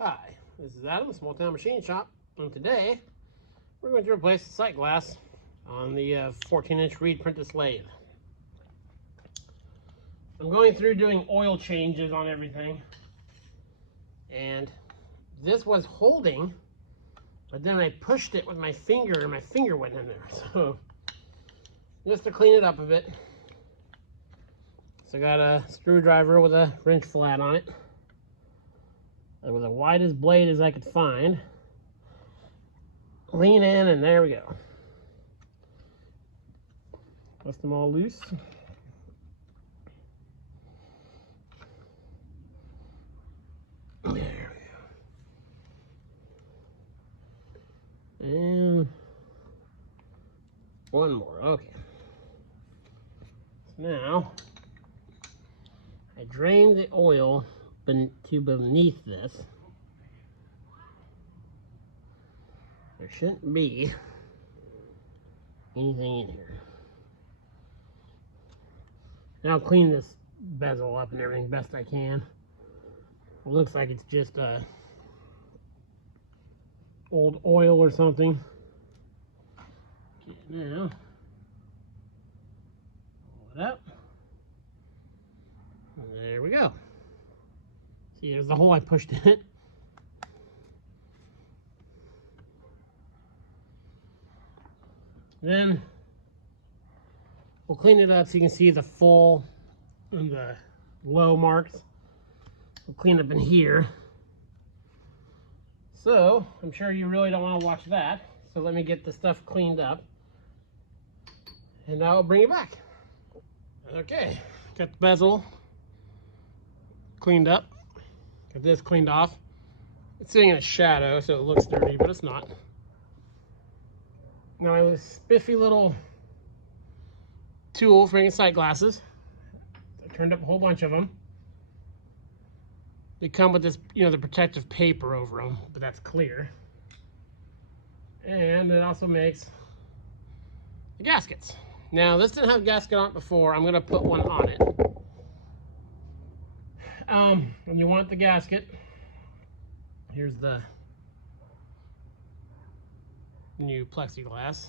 Hi, this is Adam, Small Town Machine Shop, and today we're going to replace the sight glass on the 14-inch reed-prentice lathe. I'm going through doing oil changes on everything, and this was holding, but then I pushed it with my finger, and my finger went in there. So just to clean it up a bit, so I got a screwdriver with a wrench flat on it. And with the widest blade as I could find, lean in, and there we go. Bust them all loose. There we go. And one more, okay. So now, I drained the oil to beneath this. There shouldn't be anything in here. And I'll clean this bezel up and everything best I can. It looks like it's just old oil or something. Okay, now pull it up. And there we go. See, there's the hole I pushed in it. Then we'll clean it up so you can see the full and the low marks. We'll clean up in here. So I'm sure you really don't want to watch that. So let me get the stuff cleaned up, and I'll bring it back. Okay, got the bezel cleaned up. Got this cleaned off. It's sitting in a shadow, so it looks dirty, but it's not. Now I have this spiffy little tool for making sight glasses. I turned up a whole bunch of them. They come with this, the protective paper over them, but that's clear. And it also makes the gaskets. Now this didn't have a gasket on it before. I'm gonna put one on it. When you want the gasket, here's the new plexiglass.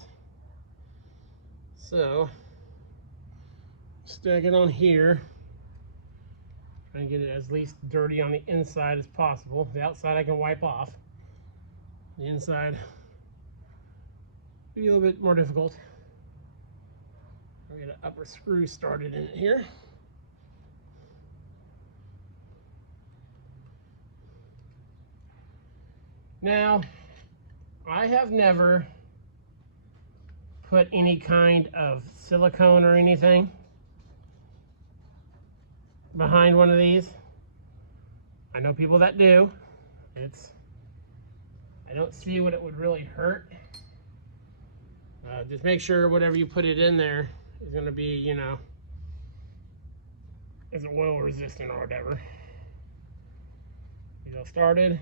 So stick it on here. Try and get it as least dirty on the inside as possible. The outside I can wipe off. The inside be a little bit more difficult. I'll get an upper screw started in it here. Now, I have never put any kind of silicone or anything behind one of these. I know people that do. I don't see what it would really hurt. Just make sure whatever you put it in there is going to be, is oil resistant or whatever. You get started.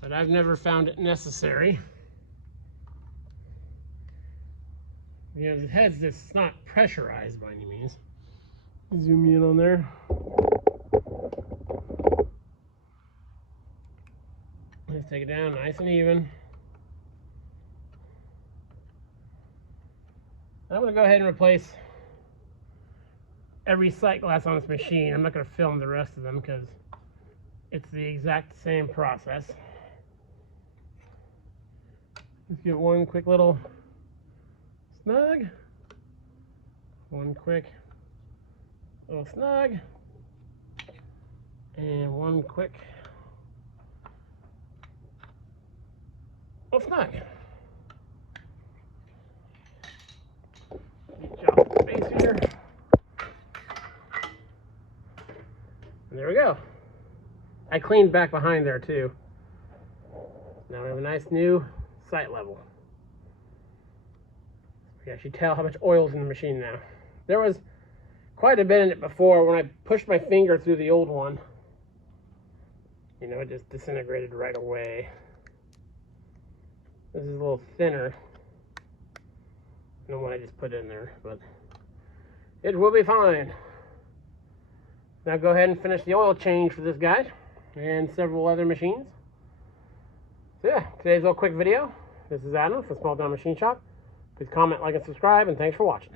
But I've never found it necessary. The head's just, it's not pressurized by any means. Zoom in on there. Let's take it down nice and even. I'm going to go ahead and replace every sight glass on this machine. I'm not going to film the rest of them because it's the exact same process. Let's give one quick little snug. One quick little snug. And one quick little snug. Get off the space here. And there we go. I cleaned back behind there too. Now we have a nice new sight level. You can actually tell how much oil's in the machine now. There was quite a bit in it before. When I pushed my finger through the old one, it just disintegrated right away. This is a little thinner than what I just put in there, but it will be fine. Now go ahead and finish the oil change for this guy and several other machines. So yeah, today's little quick video. This is Adam from Small Town Machine Shop. Please comment, like, and subscribe, and thanks for watching.